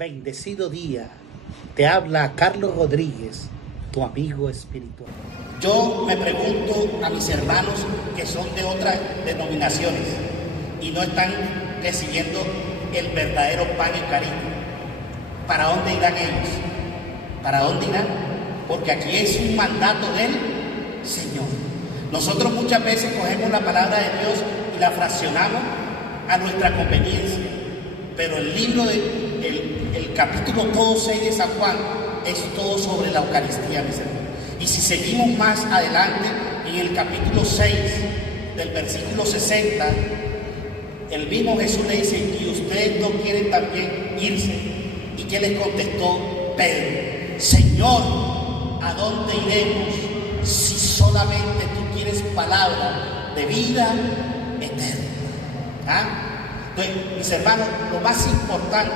Bendecido día. Te habla Carlos Rodríguez, tu amigo espiritual. Yo me pregunto a mis hermanos que son de otras denominaciones y no están recibiendo el verdadero pan y cariño. ¿Para dónde irán ellos? ¿Para dónde irán? Porque aquí es un mandato del Señor. Nosotros muchas veces cogemos la palabra de Dios y la fraccionamos a nuestra conveniencia. Pero el libro, el capítulo todo 6 de San Juan es todo sobre la Eucaristía, mis hermanos. Y si seguimos más adelante, en el capítulo 6 del versículo 60, el mismo Jesús le dice: ¿y ustedes no quieren también irse? ¿Y qué les contestó Pedro? Señor, ¿a dónde iremos si solamente tú quieres palabra de vida eterna? ¿Ah? Entonces, mis hermanos, lo más importante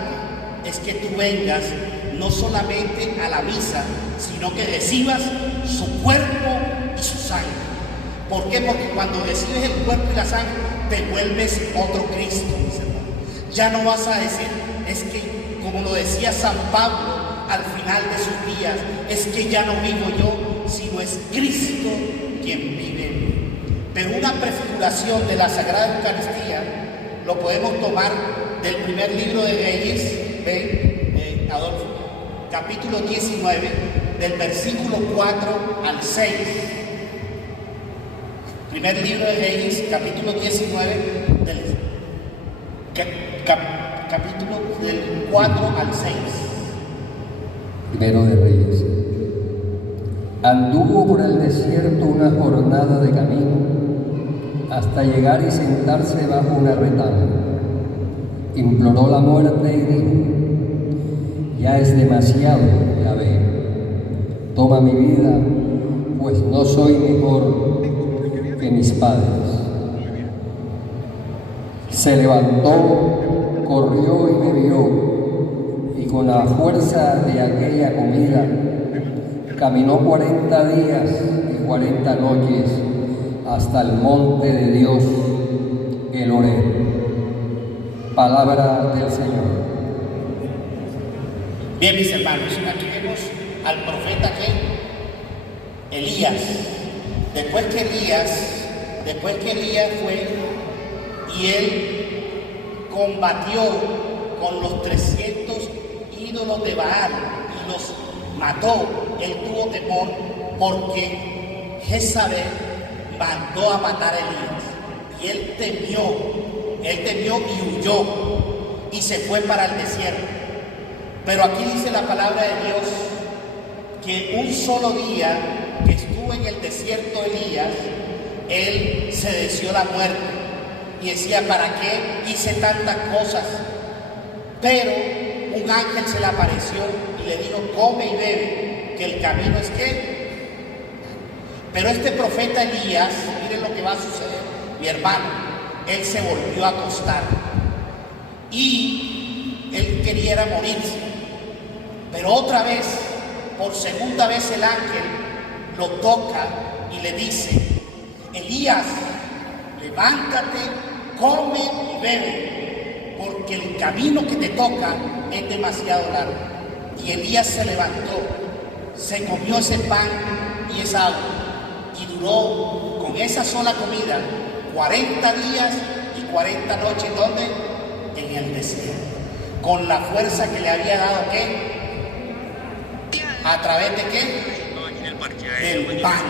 es que tú vengas no solamente a la misa, sino que recibas su cuerpo y su sangre. ¿Por qué? Porque cuando recibes el cuerpo y la sangre, te vuelves otro Cristo, mis hermanos. Ya no vas a decir, es que, como lo decía San Pablo al final de sus días, es que ya no vivo yo, sino es Cristo quien vive en mí. Pero una prefiguración de la Sagrada Eucaristía lo podemos tomar del primer libro de Reyes, ven, Adolfo, capítulo 19, del versículo 4 al 6. Primer libro de Reyes, capítulo 19, capítulo del 4 al 6. Primero de Reyes. Anduvo por el desierto una jornada de camino, hasta llegar y sentarse bajo una retama. Imploró la muerte y dijo: ya es demasiado, Yahvé, toma mi vida, pues no soy mejor que mis padres. Se levantó, corrió y bebió, y con la fuerza de aquella comida caminó 40 días y 40 noches hasta el monte de Dios, el Horeb. Palabra del Señor. Bien, mis hermanos, aquí vemos al profeta que Elías. Después que Elías fue y él combatió con los 300 ídolos de Baal y los mató. Él tuvo temor porque Jezabel mandó a matar a Elías y él temió y huyó y se fue para el desierto. Pero aquí dice la palabra de Dios que un solo día que estuvo en el desierto Elías, él se deseó la muerte y decía: ¿para qué hice tantas cosas? Pero un ángel se le apareció y le dijo: come y bebe, que el camino es que. Pero este profeta Elías, miren lo que va a suceder, mi hermano, él se volvió a acostar y él quería morirse. Pero otra vez, por segunda vez, el ángel lo toca y le dice: Elías, levántate, come y bebe, porque el camino que te toca es demasiado largo. Y Elías se levantó, se comió ese pan y esa agua, y duró con esa sola comida 40 días y 40 noches. ¿Dónde? En el desierto. Con la fuerza que le había dado, ¿qué? ¿A través de qué? Del pan.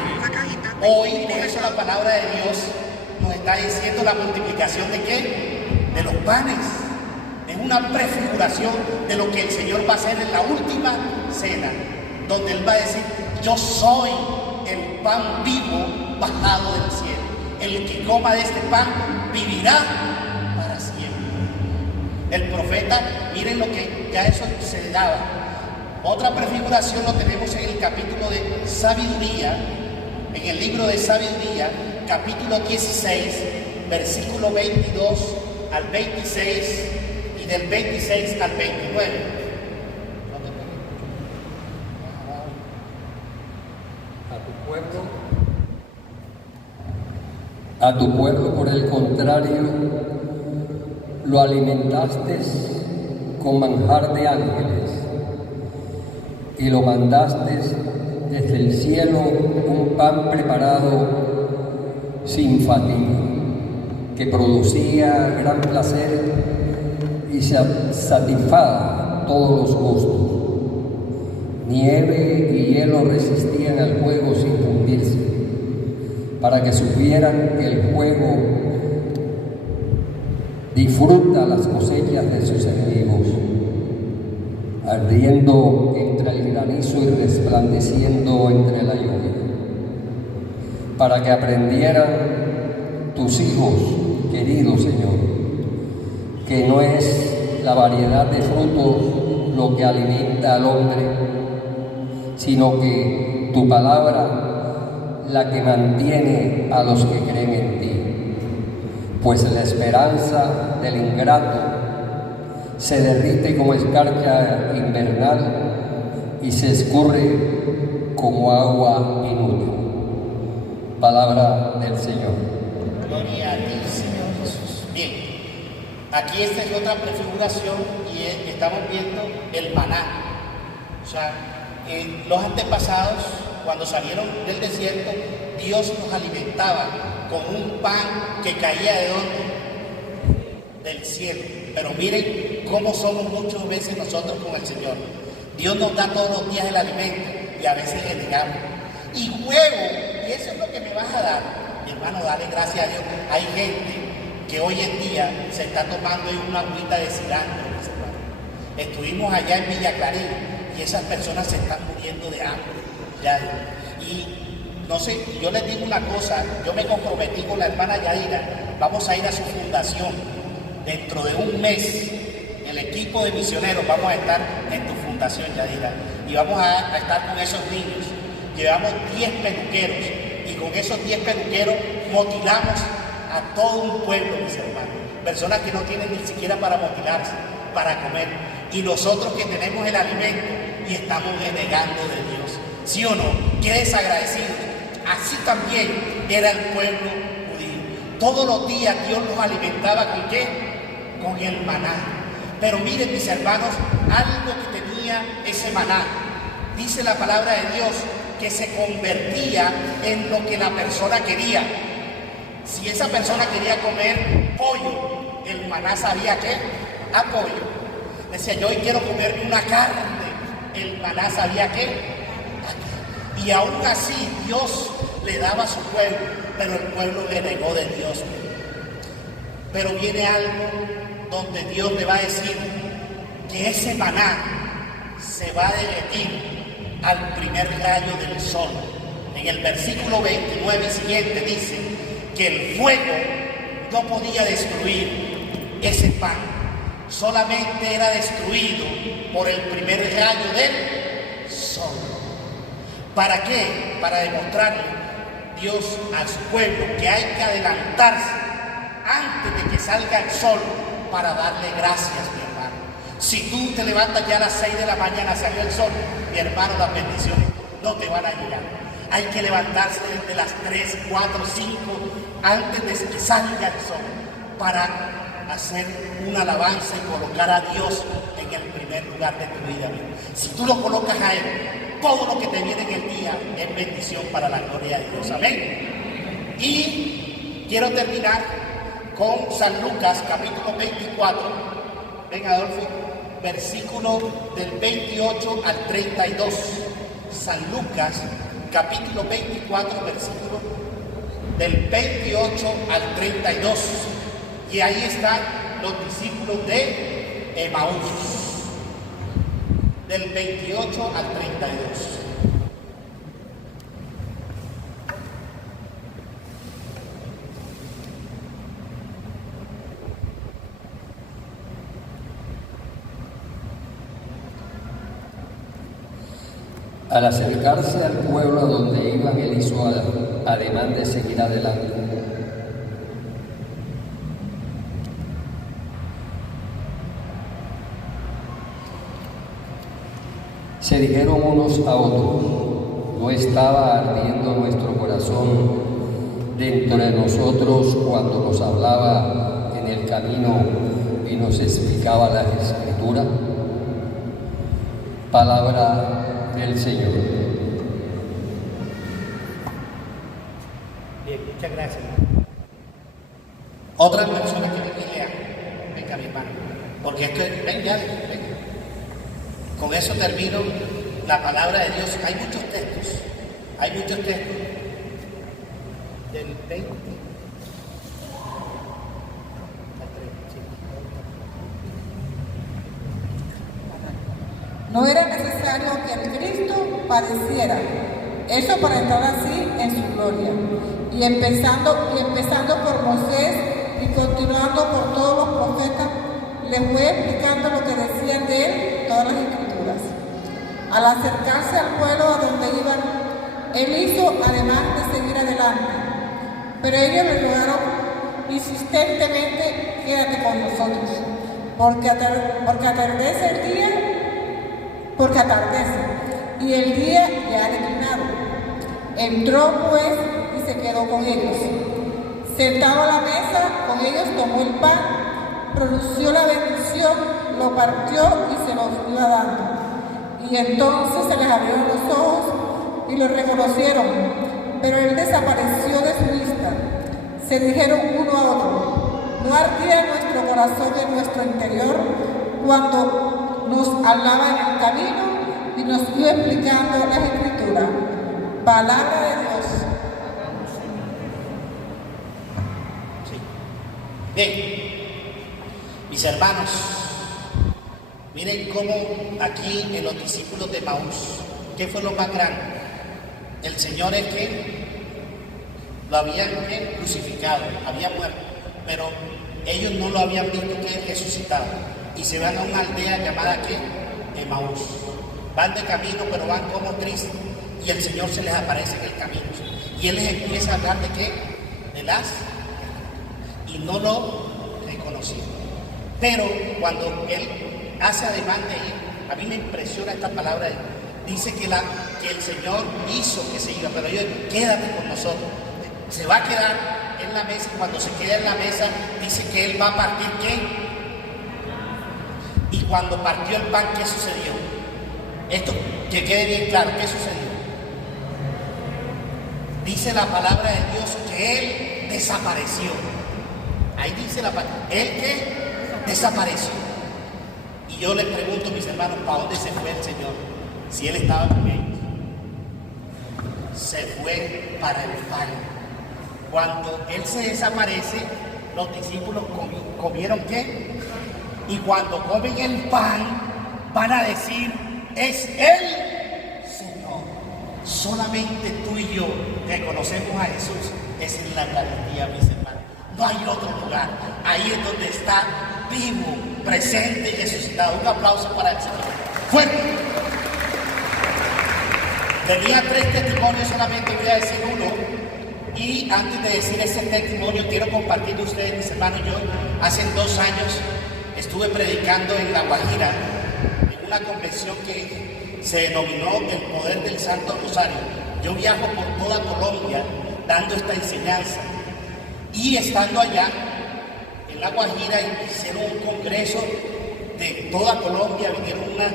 Hoy, por eso la palabra de Dios nos está diciendo la multiplicación de qué? De los panes. Es una prefiguración de lo que el Señor va a hacer en la última cena, donde Él va a decir: yo soy el pan vivo bajado del cielo. El que coma de este pan vivirá para siempre. El profeta, miren lo que ya eso se daba. Otra prefiguración lo tenemos en el capítulo de Sabiduría, en el libro de Sabiduría, capítulo 16, versículo 22 al 26 y del 26 al 29. A tu pueblo, por el contrario, lo alimentaste con manjar de ángeles, y lo mandaste desde el cielo un pan preparado sin fatiga, que producía gran placer y satisfacía todos los gustos. Nieve y hielo resistían al fuego sin fundirse, para que supieran que el fuego disfruta las cosechas de sus enemigos, ardiendo entre el granizo y resplandeciendo entre la lluvia, para que aprendieran tus hijos, querido Señor, que no es la variedad de frutos lo que alimenta al hombre, sino que tu palabra la que mantiene a los que creen en ti. Pues la esperanza del ingrato se derrite como escarcha invernal y se escurre como agua inútil. Palabra del Señor. Gloria a ti, Señor Jesús. Bien, aquí esta es otra prefiguración y estamos viendo el maná. O sea, los antepasados, cuando salieron del desierto, Dios nos alimentaba con un pan que caía ¿de dónde? Del cielo. Pero miren cómo somos muchas veces nosotros con el Señor. Dios nos da todos los días el alimento y a veces le negamos. Y juego, y eso es lo que me vas a dar. Mi hermano, dale gracias a Dios. Hay gente que hoy en día se está tomando una agüita de cilantro. Estuvimos allá en Villa Clarín y esas personas se están muriendo de hambre. Ya. Y no sé, yo les digo una cosa, yo me comprometí con la hermana Yadira, vamos a ir a su fundación. Dentro de un mes, el equipo de misioneros vamos a estar en tu fundación, Yadira, y vamos a estar con esos niños. Llevamos 10 peluqueros y con esos 10 peluqueros motilamos a todo un pueblo, mis hermanos. Personas que no tienen ni siquiera para motilarse, para comer. Y nosotros que tenemos el alimento y estamos renegando de Dios. ¿Sí o no? Qué desagradecidos. Así también era el pueblo judío. Todos los días Dios los alimentaba ¿con qué? Con el maná. Pero miren, mis hermanos, algo que tenía ese maná. Dice la palabra de Dios que se convertía en lo que la persona quería. Si esa persona quería comer pollo, el maná sabía ¿qué? A pollo. Decía, yo hoy quiero comerme una carne. El maná sabía ¿qué? Y aún así Dios le daba a su pueblo, pero el pueblo le negó de Dios. Pero viene algo donde Dios le va a decir que ese maná se va a derretir al primer rayo del sol. En el versículo 29 y siguiente dice que el fuego no podía destruir ese pan, solamente era destruido por el primer rayo del sol. ¿Para qué? Para demostrarle Dios a su pueblo que hay que adelantarse antes de que salga el sol para darle gracias, mi hermano. Si tú te levantas ya a las 6 de la mañana, salió el sol, mi hermano, las bendiciones no te van a llegar. Hay que levantarse desde las 3, 4, 5 antes de que salga el sol para hacer una alabanza y colocar a Dios en el primer lugar de tu vida. Si tú lo colocas a Él, todo lo que te viene en el día es bendición para la gloria de Dios. Amén. Y quiero terminar con San Lucas, capítulo 24. Ven, Adolfo, versículo del 28 al 32. San Lucas, capítulo 24, versículo del 28 al 32. Y ahí están los discípulos de Emaús. Del 28 al 32. Al acercarse al pueblo a donde iban, él hizo ademán de seguir adelante. Se dijeron unos a otros, ¿no estaba ardiendo nuestro corazón dentro de nosotros cuando nos hablaba en el camino y nos explicaba las Escrituras? Palabra del Señor. Bien, muchas gracias. Otra persona que venga y lea. Venga, mi hermano. Porque esto es, ven ya, ven. Con eso termino la palabra de Dios. Hay muchos textos. Hay muchos textos. Del 20. No era necesario que el Cristo padeciera, eso para entrar así en su gloria. Y empezando por Moisés y continuando por todos los profetas, les fue explicando lo que decían de él todas las escrituras. Al acercarse al pueblo a donde iban, él hizo además de seguir adelante, pero ellos le rogaron insistentemente: quédate con nosotros, porque atardece el día. Porque atardece, y el día ya ha declinado. Entró pues y se quedó con ellos. Sentado a la mesa con ellos, tomó el pan, pronunció la bendición, lo partió y se los iba dando. Y entonces se les abrieron los ojos y lo reconocieron, pero él desapareció de su vista. Se dijeron uno a otro: ¿no ardía nuestro corazón en nuestro interior cuando nos hablaba en el camino y nos iba explicando las escrituras? Palabra de Dios. Sí. Bien, mis hermanos, miren cómo aquí en los discípulos de Maús, ¿qué fue lo más grande? El Señor es que lo habían crucificado, había muerto, pero ellos no lo habían visto que resucitado. Y se van a una aldea llamada ¿qué? Emaús. Van de camino, pero van como tristes. Y el Señor se les aparece en el camino. Y Él les empieza a hablar de ¿qué? De las. Y no lo reconocieron. Pero cuando Él hace ademán de ir, a mí me impresiona esta palabra. Dice que el Señor hizo que se iba, pero yo, quédate con nosotros. Se va a quedar en la mesa. Cuando se queda en la mesa, dice que Él va a partir ¿qué? Y cuando partió el pan, ¿qué sucedió? Esto que quede bien claro, ¿qué sucedió? Dice la palabra de Dios que Él desapareció. Ahí dice la palabra, Él que desapareció. Y yo les pregunto, mis hermanos, ¿para dónde se fue el Señor? Si Él estaba con ellos. Se fue para el pan. Cuando Él se desaparece, los discípulos comieron ¿qué? Y cuando comen el pan, van a decir: es Él, Señor. Solamente tú y yo que conocemos a Jesús, es en la Eucaristía, mis hermanos. No hay otro lugar. Ahí es donde está vivo, presente y resucitado. Un aplauso para el Señor. Fuerte. Tenía 3 testimonios, solamente voy a decir uno. Y antes de decir ese testimonio, quiero compartir con ustedes, mis hermanos. Yo hace 2 años estuve predicando en La Guajira, en una convención que se denominó El Poder del Santo Rosario. Yo viajo por toda Colombia dando esta enseñanza. Y estando allá, en La Guajira, hicieron un congreso de toda Colombia. Vinieron una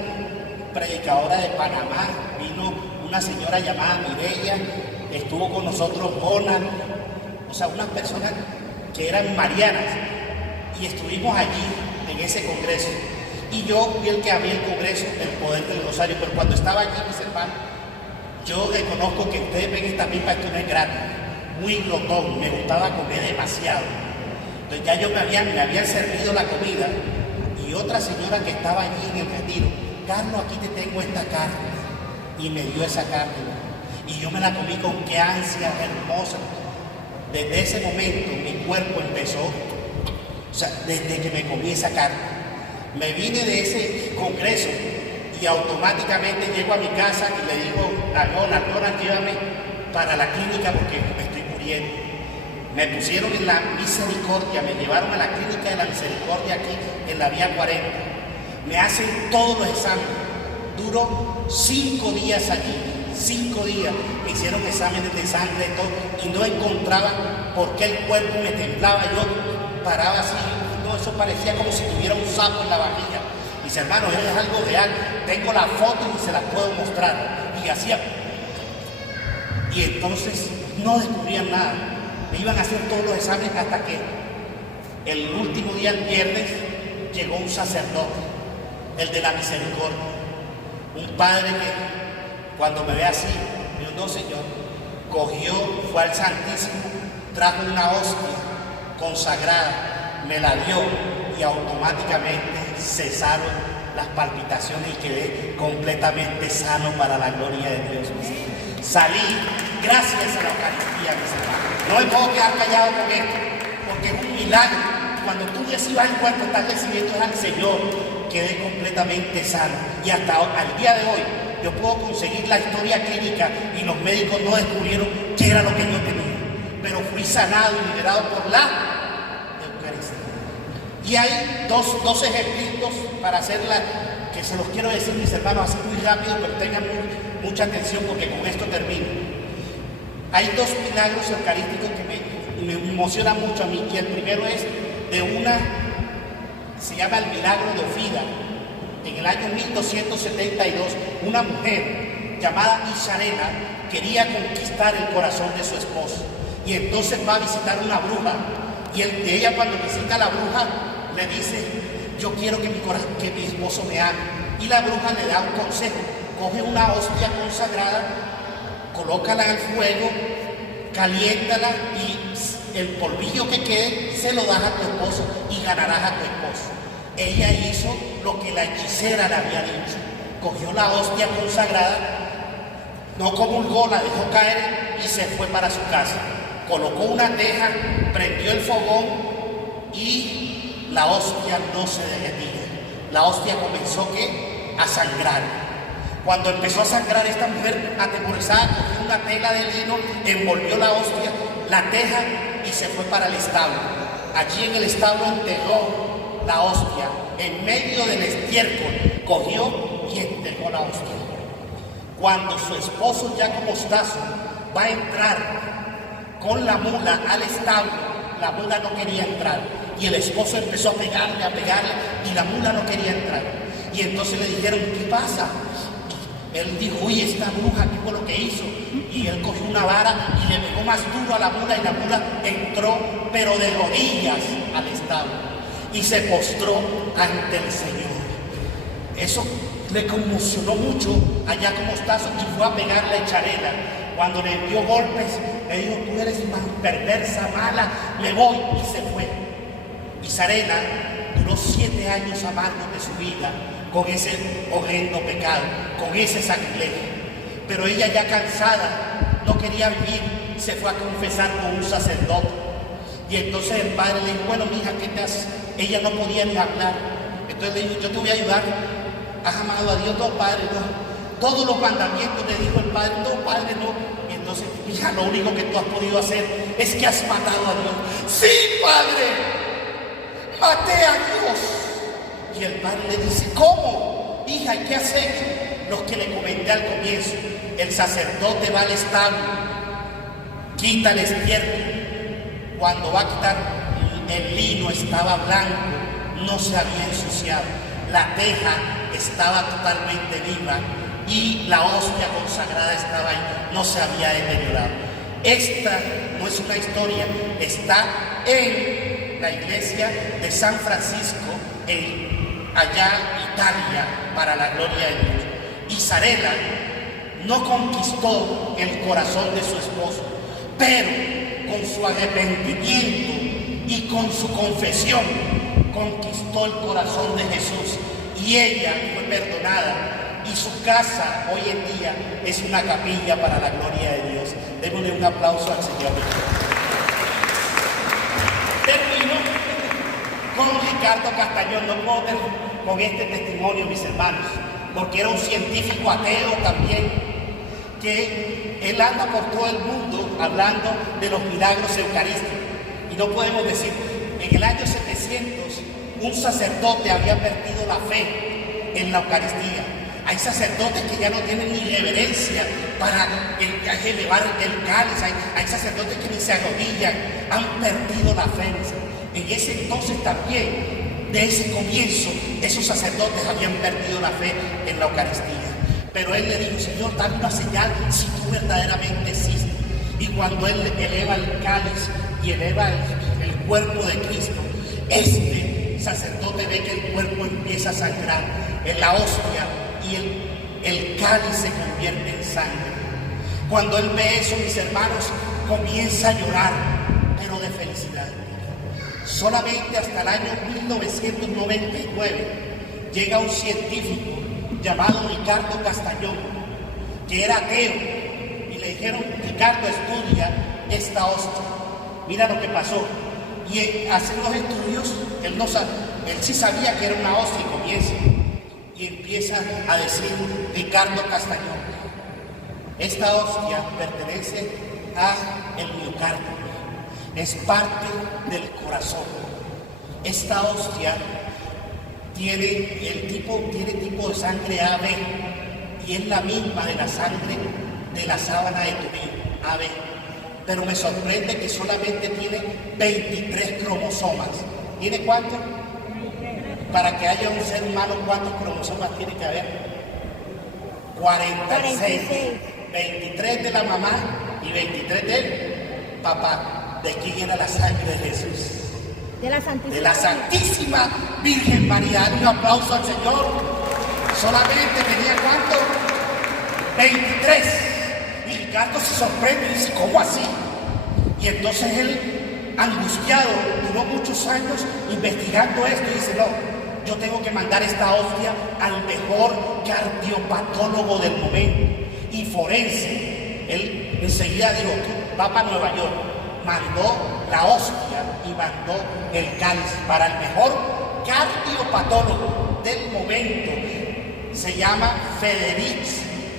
predicadora de Panamá, vino una señora llamada Mireya, estuvo con nosotros Mona, o sea, unas personas que eran marianas. Y estuvimos allí en ese congreso, y yo fui el que abrí el congreso El Poder del Rosario. Pero cuando estaba allí, mis hermanos, yo reconozco que ustedes ven esta pipa, esto no es gratis, muy glotón, me gustaba comer demasiado. Entonces ya me habían servido la comida, y otra señora que estaba allí en el retiro: Carlos, aquí te tengo esta carne, y me dio esa carne, y yo me la comí con qué ansia hermosa. Desde ese momento mi cuerpo empezó, o sea, desde que me comí esa carne, me vine de ese congreso y automáticamente llego a mi casa y le digo a Lona, llévame para la clínica porque me estoy muriendo. Me pusieron en la Misericordia, me llevaron a la clínica de la Misericordia aquí en la vía 40. Me hacen todos los exámenes. Duró 5 días allí, 5 días. Me hicieron exámenes de sangre y todo, y no encontraban por qué el cuerpo me temblaba. Yo paraba así, no, eso parecía como si tuviera un sapo en la barriga. Mis hermanos, es algo real. tengo la foto y se las puedo mostrar. Y hacía, y entonces no descubrían nada. Me iban a hacer todos los exámenes hasta que el último día, el viernes, llegó un sacerdote, el de la misericordia, un padre que cuando me ve así, me dijo, no señor, cogió, fue al Santísimo, trajo una hostia consagrada, me la dio y automáticamente cesaron las palpitaciones y quedé completamente sano para la gloria de Dios. Salí gracias a la Eucaristía, mis hermanos. No me puedo quedar callado con esto, porque es un milagro. Cuando tú recibas el cuerpo, estás recibiendo al Señor, quedé completamente sano. Y hasta al día de hoy, yo puedo conseguir la historia clínica y los médicos no descubrieron qué era lo que yo tenía. Pero fui sanado y liberado por la Eucaristía. Y hay dos ejemplitos para hacerla, que se los quiero decir, mis hermanos, así muy rápido, pero tengan mucha atención porque con esto termino. Hay dos milagros eucarísticos que me emocionan mucho a mí, y el primero es de una, se llama el milagro de Ofida. En el año 1272, una mujer llamada Isarena quería conquistar el corazón de su esposo, y entonces va a visitar una bruja, y ella cuando visita a la bruja le dice, yo quiero que mi esposo me ame, y la bruja le da un consejo, coge una hostia consagrada, colócala al fuego, caliéntala y el polvillo que quede se lo das a tu esposo y ganarás a tu esposo. Ella hizo lo que la hechicera le había dicho, cogió la hostia consagrada, no comulgó, la dejó caer y se fue para su casa. Colocó una teja, prendió el fogón y la hostia no se derretía. La hostia comenzó a sangrar. Cuando empezó a sangrar, esta mujer atemorizada cogió una tela de lino, envolvió la hostia, la teja y se fue para el establo. Allí en el establo enterró la hostia, en medio del estiércol, cogió y enterró la hostia. Cuando su esposo, ya como mostazo, va a entrar con la mula al establo, la mula no quería entrar. Y el esposo empezó a pegarle, y la mula no quería entrar. Y entonces le dijeron, ¿qué pasa? Él dijo, uy, esta bruja, ¿qué fue lo que hizo? Y él cogió una vara y le pegó más duro a la mula, y la mula entró, pero de rodillas al establo, y se postró ante el Señor. Eso le conmocionó mucho allá como Mostazo, y fue a pegarle a Echarela. Cuando le dio golpes, le dijo, tú eres más perversa, mala, me voy, y se fue. Isarena duró 7 años amargos de su vida con ese horrendo pecado, con ese sacrilegio. Pero ella, ya cansada, no quería vivir, se fue a confesar con un sacerdote. Y entonces el padre le dijo, bueno, mija, ¿qué te haces? Ella no podía ni hablar. Entonces le dijo, yo te voy a ayudar. ¿Has amado a Dios? No, padre, no. Todos los mandamientos, le dijo el padre, no, padre, no. Y entonces, hija, lo único que tú has podido hacer es que has matado a Dios. Sí, padre, maté a Dios. Y el padre le dice, ¿cómo? Hija, ¿y qué has hecho? Lo que le comenté al comienzo. El sacerdote va al establo, quita el estiércol. Cuando va a quitar, el lino estaba blanco, no se había ensuciado. La teja estaba totalmente viva y la hostia consagrada estaba ahí, no se había deteriorado. Esta no es una historia, está en la iglesia de San Francisco, allá Italia, para la gloria de Dios. Isarela no conquistó el corazón de su esposo, pero con su arrepentimiento y con su confesión conquistó el corazón de Jesús, y ella fue perdonada, y su casa hoy en día es una capilla para la gloria de Dios. Démosle un aplauso al Señor. Termino con Ricardo Castañón. No puedo terminar con este testimonio, mis hermanos, porque era un científico ateo también, que él anda por todo el mundo hablando de los milagros eucarísticos. Y no podemos decir, en el año 700 un sacerdote había perdido la fe en la Eucaristía. Hay sacerdotes que ya no tienen ni reverencia para elevar el cáliz. Hay sacerdotes que ni se arrodillan, han perdido la fe. En ese entonces también de ese comienzo, esos sacerdotes habían perdido la fe en la Eucaristía. Pero él le dijo: Señor, dame una señal si tú verdaderamente existes. Y cuando él eleva el cáliz y eleva el cuerpo de Cristo, este sacerdote ve que el cuerpo empieza a sangrar en la hostia y el cáliz se convierte en sangre. Cuando él ve eso, mis hermanos, comienza a llorar, pero de felicidad. Solamente hasta el año 1999 llega un científico llamado Ricardo Castañón, que era ateo, y le dijeron: Ricardo, estudia esta hostia. Mira lo que pasó. Y hace los estudios, él sí sabía que era una hostia, y empieza a decir Ricardo Castañón: esta hostia pertenece a el miocardio, es parte del corazón. Esta hostia tiene tipo de sangre AB, y es la misma de la sangre de la sábana de Turín, AB. Pero me sorprende que solamente tiene 23 cromosomas. ¿Tiene cuánto? Para que haya un ser humano, ¿cuántos cromosomas tiene que haber? 46. 23 de la mamá y 23 del papá. ¿De quién era la sangre de Jesús? De la Santísima. De la Santísima Virgen María. Un aplauso al Señor. Solamente tenía ¿cuánto? 23. Y Ricardo se sorprende y dice: ¿cómo así? Y entonces él, angustiado, duró muchos años investigando esto y dice: no, yo tengo que mandar esta hostia al mejor cardiopatólogo del momento y forense. Él enseguida dijo: va para Nueva York. Mandó la hostia y mandó el cáliz para el mejor cardiopatólogo del momento. Se llama Federic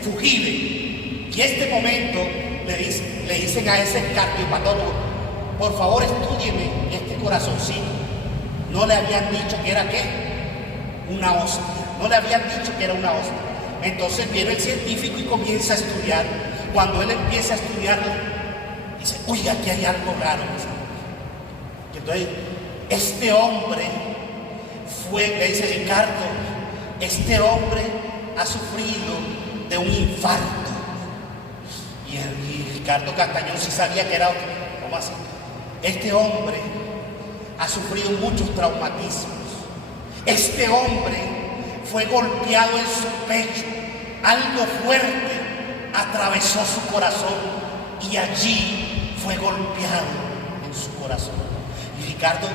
Fugile. Y este momento le dicen a ese cardiopatólogo: por favor, estúdieme este corazoncito. No le habían dicho que era ¿qué? Una hostia. No le habían dicho que era una hostia. Entonces viene el científico y comienza a estudiar. Cuando él empieza a estudiarlo, dice: uy, aquí hay algo raro. Entonces, este hombre le dice Ricardo: este hombre ha sufrido de un infarto. Y Ricardo Castañón sí sabía que era otro. ¿Cómo así? Este hombre ha sufrido muchos traumatismos. Este hombre fue golpeado en su pecho. Algo fuerte atravesó su corazón y allí fue golpeado en su corazón. Y Ricardo,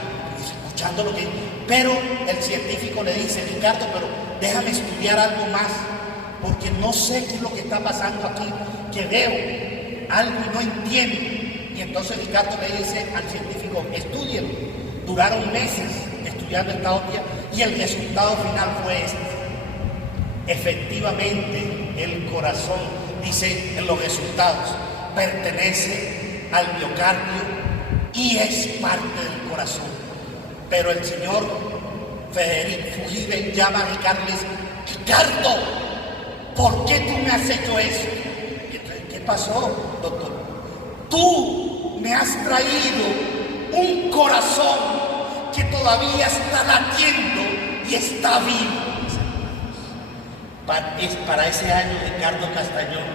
escuchando lo que... Pero el científico le dice: Ricardo, pero déjame estudiar algo más, porque no sé qué es lo que está pasando aquí, que veo algo y no entiendo. Y entonces Ricardo le dice al científico: estúdielo. Duraron meses estudiando esta hostia y el resultado final fue este. Efectivamente, el corazón, dice en los resultados, pertenece al miocardio y es parte del corazón. Pero el señor Federic Fugile llama a Ricardo y dice: Ricardo, ¿por qué tú me has hecho eso? Y entonces, ¿qué pasó, doctor? Tú me has traído un corazón que todavía está latiendo y está vivo. Para ese año Ricardo Castañón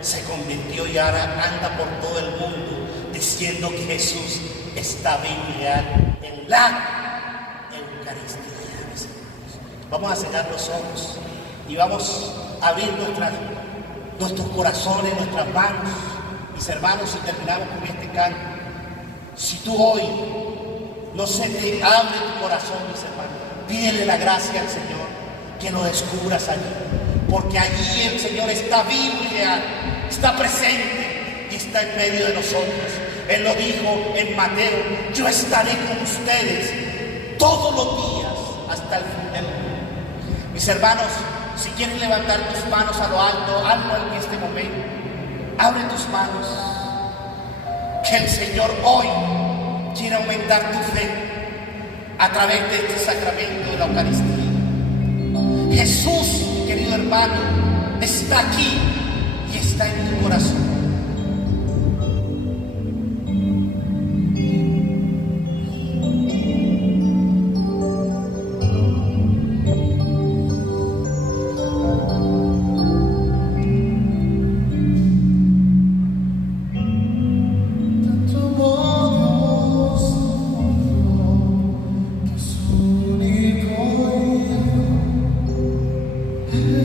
se convirtió y ahora anda por todo el mundo diciendo que Jesús está vivo y real en la Eucaristía. Vamos a cerrar los ojos y vamos a abrir nuestros corazones, nuestras manos, mis hermanos, y terminamos con este canto. Si tú hoy no se te abre tu corazón, mis hermanos, pídele la gracia al Señor que lo descubras allí, porque allí el Señor está vivo y real, está presente y está en medio de nosotros. Él lo dijo en Mateo: yo estaré con ustedes todos los días hasta el fin del mundo. Mis hermanos, si quieres levantar tus manos a lo alto, hazlo en este momento. Abre tus manos, que el Señor hoy quiere aumentar tu fe a través de este sacramento de la Eucaristía. Jesús, querido hermano, está aquí y está en tu corazón. Ah.